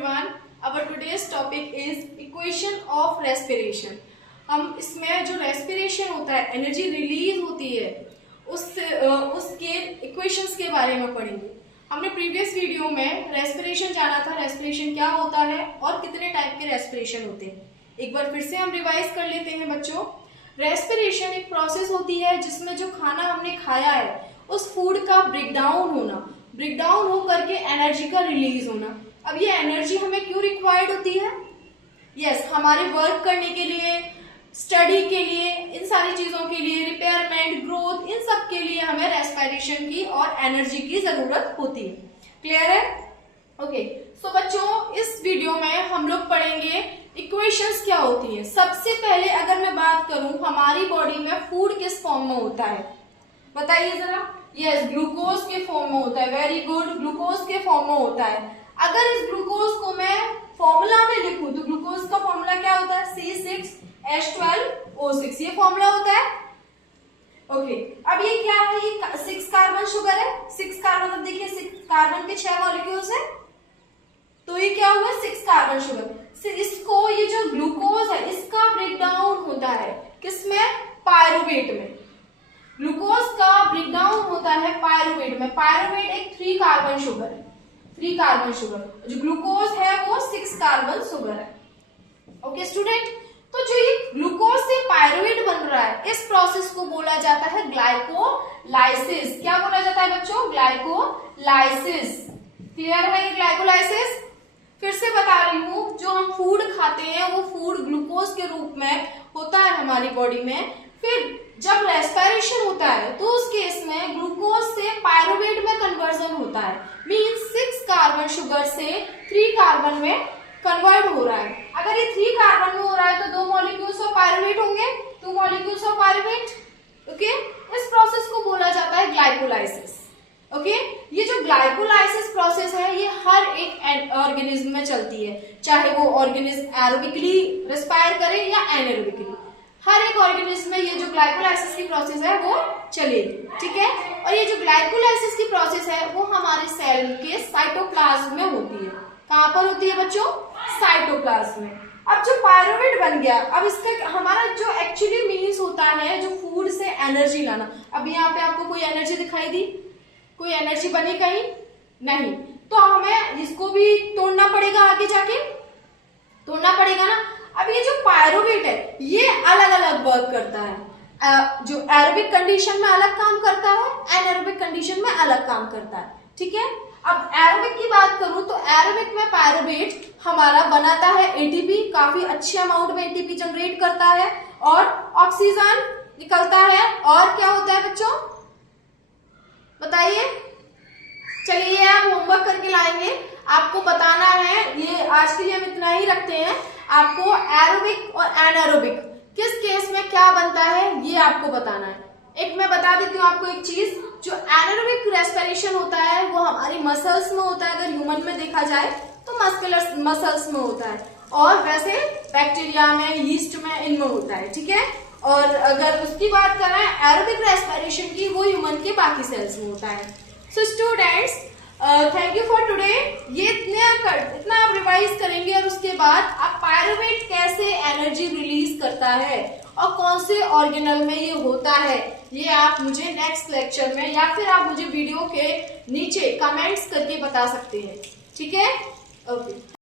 everyone. Our today's topic is equation of respiration. हम इसमें जो रेस्पिरेशन होता है, एनर्जी रिलीज होती है, उसके इक्वेशंस के बारे में पढ़ेंगे। हमने प्रीवियस वीडियो में रेस्पिरेशन जाना था, रेस्पिरेशन क्या होता है और कितने टाइप के रेस्पिरेशन होते हैं। एक बार फिर से हम रिवाइज कर लेते हैं बच्चों। रेस्पिरेशन एक प्रोसेस होती है जिसमें जो खाना हमने खाया है उस फूड का ब्रेकडाउन हो करके एनर्जी का रिलीज होना। अब ये एनर्जी हमें क्यों रिक्वायर्ड होती है? यस, हमारे वर्क करने के लिए, स्टडी के लिए, इन सारी चीजों के लिए, रिपेयरमेंट, ग्रोथ, इन सब के लिए हमें रेस्पिरेशन की और एनर्जी की जरूरत होती है। क्लियर है? ओके, सो बच्चों इस वीडियो में हम लोग पढ़ेंगे इक्वेशंस क्या होती है। सबसे पहले अगर मैं बात करूं, हमारी बॉडी में फूड किस फॉर्म में होता है बताइए जरा। यस, ग्लूकोज के फॉर्म में होता है। वेरी गुड, ग्लूकोज के फॉर्म में होता है। अगर इस ग्लूकोज को मैं फॉर्मूला में लिखूं तो ग्लूकोज का फॉर्मूला क्या होता है? C6H12O6, ये फॉर्मूला होता है। ओके, अब ये क्या है? ये 6 कार्बन शुगर है। 6 कार्बन, अब देखिए 6 कार्बन के 6 मॉलिक्यूल्स है, तो ये क्या हुआ? 6 कार्बन शुगर। इसको, ये जो ग्लूकोज है इसका ब्रेकडाउन होता है किसमें? पायरुवेट में। ग्लूकोज का ब्रेकडाउन होता है पायरुवेट में। पायरुवेट एक 3 कार्बन शुगर है। 3 कार्बन शुगर, जो ग्लूकोज है वो 6 कार्बन शुगर है। ओके स्टूडेंट, तो जो ये ग्लूकोज से पायरुवेट बन रहा है इस प्रोसेस को बोला जाता है ग्लाइकोलाइसिस। क्या बोला जाता है बच्चों? ग्लाइकोलाइसिस। क्लियर है ये ग्लाइकोलाइसिस? फिर से बता रही हूं, जो हम फूड खाते हैं वो फूड ग्लूकोज के रूप में होता है हमारी बॉडी में। फिर जब रेस्पिरेशन होता है तो उस केस में ग्लूकोज से पायरुवेट में कन्वर्जन होता है। मींस 6 कार्बन शुगर से 3 कार्बन में कन्वर्ट हो रहा है। अगर ये 3 कार्बन में हो रहा है तो 2 मॉलिक्यूल्स ऑफ पायरुवेट होंगे, 2 मॉलिक्यूल्स ऑफ पायरुवेट। ओके, इस प्रोसेस को बोला जाता है ग्लाइकोलाइसिस। ओके, ये जो ग्लाइकोलाइसिस प्रोसेस है ये हर एक ऑर्गेनिज्म में चलती है, चाहे वो ऑर्गेनिज्म एरोबिकली रेस्पायर करे या एनारोबिकली। हर एक ऑर्गेनिज्म में ये जो ग्लाइकोलाइसिस की प्रोसेस है वो चलेगी। ठीक है, और ये जो ग्लाइकोलाइसिस की प्रोसेस है वो हमारे सेल के साइटोप्लाज्म में होती है। कहां पर होती है बच्चों? साइटोप्लाज्म में। अब जो पायरुवेट बन गया, अब इसका हमारा जो एक्चुअली मीन्स होता है जो फूड से एनर्जी लाना। अब यहाँ पे आपको कोई एनर्जी दिखाई दी? कोई एनर्जी बनी कहीं? नहीं। तो हमें इसको भी तोड़ना पड़ेगा, आगे जाके तोड़ना पड़ेगा ना। अब ये जो पायरुवेट है ये अलग अलग वर्क करता है। जो एरोबिक कंडीशन में अलग काम करता है, एनारोबिक कंडीशन में अलग काम करता है। ठीक है, अब एरोबिक की बात करूं तो एरोबिक में पायरुवेट हमारा बनाता है एटीपी, काफी अच्छे अमाउंट में एटीपी जनरेट करता है और ऑक्सीजन निकलता है। और क्या होता है बच्चों बताइए? चलिए आप होमवर्क करके लाएंगे, आपको बताना है। ये आज के लिए हम इतना ही रखते हैं। आपको एरोबिक और एनारोबिक किस केस में क्या बनता है ये आपको बताना है। एक मैं बता देती हूँ आपको एक चीज, जो एनारोबिक रेस्पिरेशन होता है वो हमारी मसल्स में होता है। अगर ह्यूमन में देखा जाए तो मस्कुलर मसल्स में होता है, और वैसे बैक्टीरिया में, यीस्ट में, इनमें होता है। ठीक है, और अगर उसकी बात करें एरोबिक रेस्पिरेशन की, वो ह्यूमन के बाकी सेल्स में होता है। So students, thank you for today. ये इतना आप रिवाइज करेंगे और उसके बाद आप पायरुवेट कैसे एनर्जी रिलीज करता है और कौन से ऑर्गेनल में ये होता है, ये आप मुझे नेक्स्ट लेक्चर में या फिर आप मुझे वीडियो के नीचे कमेंट्स करके बता सकते हैं। ठीक है, ओके।